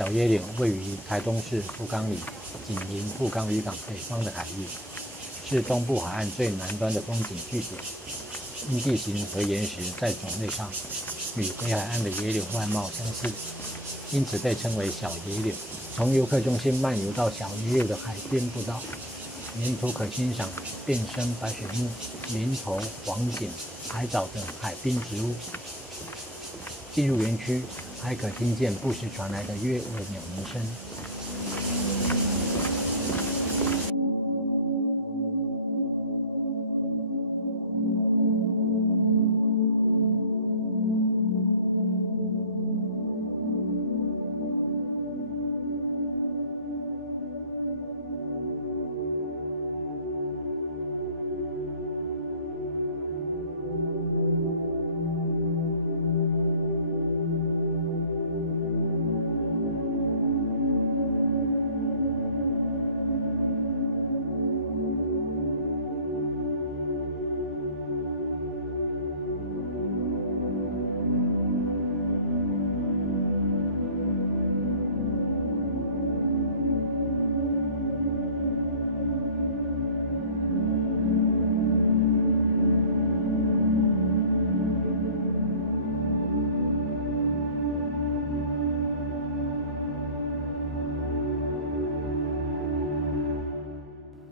小野柳位于台东市富冈里，紧邻富冈渔港北方的海域，是东部海岸最南端的风景据点。因地形和岩石在种类上与北海岸的野柳外貌相似，因此被称为小野柳。从游客中心漫游到小野柳的海边步道，沿途可欣赏变身白水木、林头、黄锦、海藻等海滨植物。进入园区，还可听见不时传来的悦耳鸟鸣声。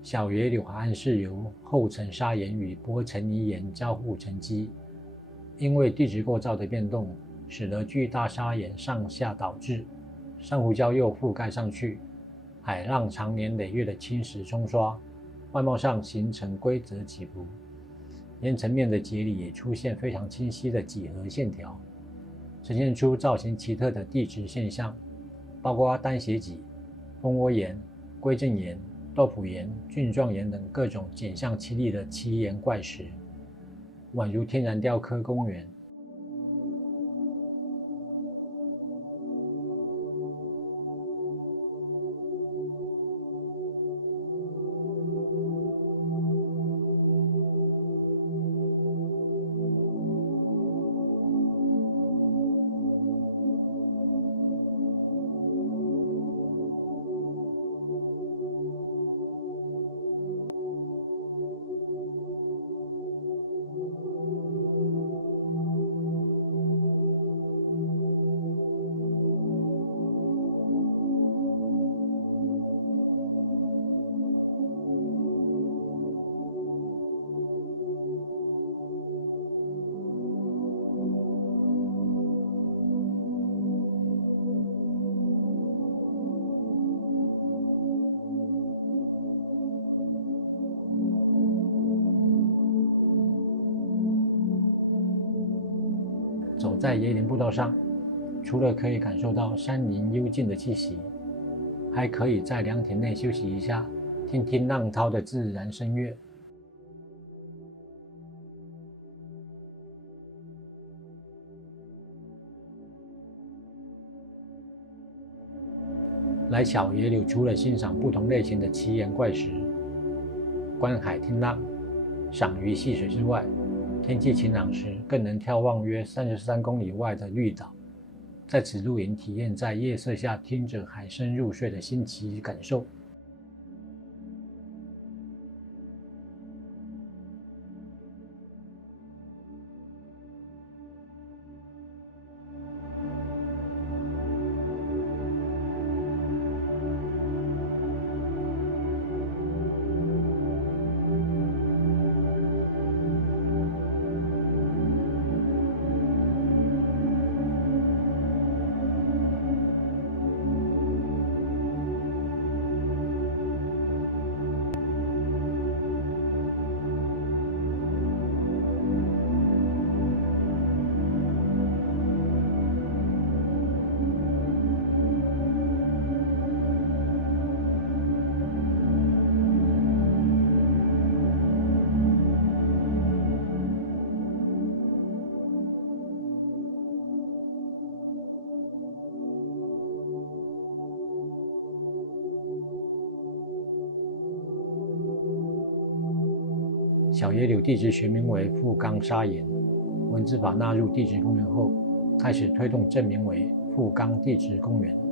小野柳海岸是由厚层砂岩与薄层泥岩交互沉积，因为地质构造的变动，使得巨大砂岩上下倒置，珊瑚礁又覆盖上去，海浪长年累月的侵蚀冲刷，外貌上形成规则起伏，岩层面的节理也出现非常清晰的几何线条，呈现出造型奇特的地质现象，包括单斜脊、蜂窝岩、龟阵岩、豆腐岩、菌状岩等各种景象奇丽的奇岩怪石，宛如天然雕刻公园。走在椰林步道上，除了可以感受到山林幽静的气息，还可以在凉亭内休息一下，听听浪涛的自然声乐。来小野柳除了欣赏不同类型的奇岩怪石、观海听浪、赏鱼戏水之外，天气晴朗时更能眺望约33公里外的绿岛，在此露营体验在夜色下听着海声入睡的新奇感受。小野柳地质学名为富冈砂岩，文字法纳入地质公园后，开始推动正名为富冈地质公园。